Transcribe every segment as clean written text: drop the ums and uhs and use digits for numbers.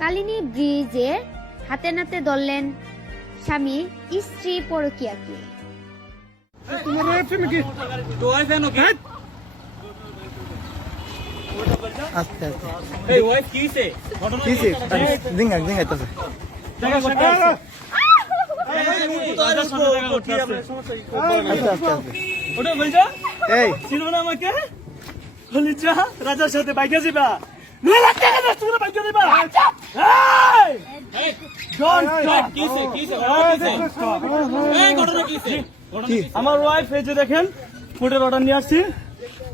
কালিনী ব্রিজে হাতে নাতে ধরলেন স্বামী স্ত্রী পরকীয়াকে। রাজার সাথে বাইকে যাবা আমার ওয়াইফ এই যে দেখেন ফুডের অর্ডার নিয়ে আসছি,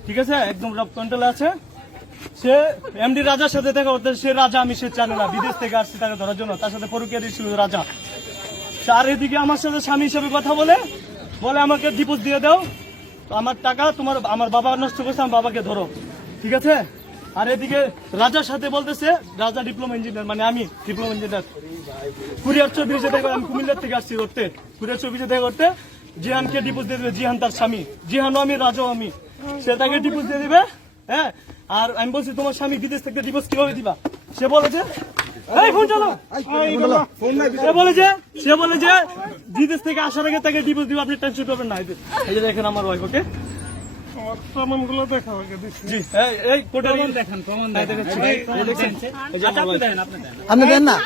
ঠিক আছে, একদম রব কন্ট্রোলে আছে। সে এমডি রাজার সাথে দেখা করতে, সে রাজা আমি সে জানে না, বিদেশ থেকে আসছে তাকে ধরার জন্য, তার সাথে পরকীয়া দিয়েছিল রাজা। আর এদিকে আমার সাথে স্বামী হিসেবে কথা বলে আমাকে ডিপোজ দিয়ে দাও, আমার টাকা তোমার আমার বাবা নষ্ট করছে, আমার বাবাকে ধরো, ঠিক আছে। আর এদিকে রাজার সাথে বলতেছে, রাজা ডিপ্লোমা ইঞ্জিনিয়ার, মানে আমি ডিপ্লোমা ইঞ্জিনিয়ার, কুরিয়ার 24 দেখা, আমি কুমিল্লার থেকে আসছি করতে, কুরিয়ার 24 দেখা করতে জিহানকে ডিপোজ দিয়ে দেবে। জিহান তার স্বামী, জিহানও আমি, রাজাও আমি, সে তাকে ডিপোজ দিয়ে দিবে। হ্যাঁ, আর আমি বলছি তোমার স্বামী বিদেশ থেকে ডিপোজ কিভাবে দিবা? সে বলে যে সে বলে যে বিদেশ থেকে আসার আগে তাকে ডিপোজ দিব, আপনি টেনশন করবেন না। এই যে দেখেন আমার ওয়াইফ, ওকে প্রমাণগুলো দেখাও আগে। জি, এই কোটারি দেখেন, প্রমাণ দেখাচ্ছি, এই যে আপনি দেন না,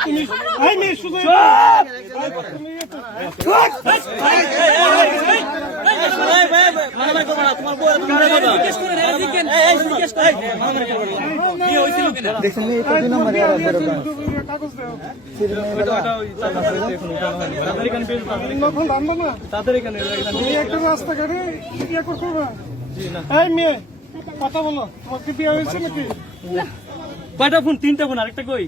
এই মেয়ে শুধু তাদের এখানে রাস্তাঘাটে কথা বলো, তোমার কি বিয়ে হয়েছে নাকি? কয়টা ফোন? 3টা ফোন, আরেকটা কই?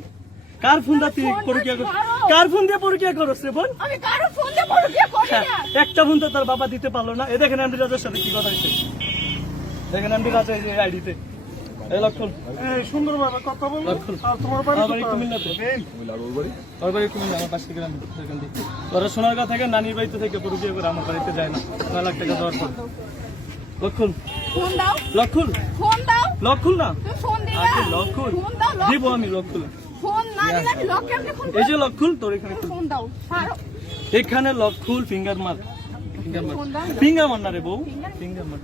কার ফোন তুই পরকীয়া কর? কার ফোন দিয়ে পরকীয়া করছ রে বোন? আমি কারো ফোন দিয়ে পরকীয়া করি না। একটা ফোন তো তার বাবা দিতে পারলো না। এ দেখেন এমডি রাজার সাথে কি কথা হইছে, দেখেন এমডি রাজা এই যে আইডিতে। এই লক্ষণ, এই সুন্দরভাবে কথা বলো। আর তোমার বাড়ি কুমিল্লাতে? ওর বাড়ি কুমিল্লা, আমার পাশে গ্রাম। সেখান থেকে ওরা সোনারগাঁ থেকে নানির বাড়িতে থেকে পরকীয়া করে আমার বাড়িতে যায় না, 9 লাখ টাকা দেওয়ার পর। লক্ষণ ফোন দাও, লক্ষণ ফোন দাও, লক্ষণ না তুমি ফোন দিবা। আজকে লক্ষণ ফোন দাও, দিব আমি লক্ষণ। ফোন না দিলে আমি লক কেমনে ফোন? এই যে লক্ষণ, তোর এখানে ফোন দাও, পারো। এখানে লক্ষণ ফিঙ্গার মার, ফিঙ্গার মার, ফিঙ্গার মার না রে বউ, ফিঙ্গার মার।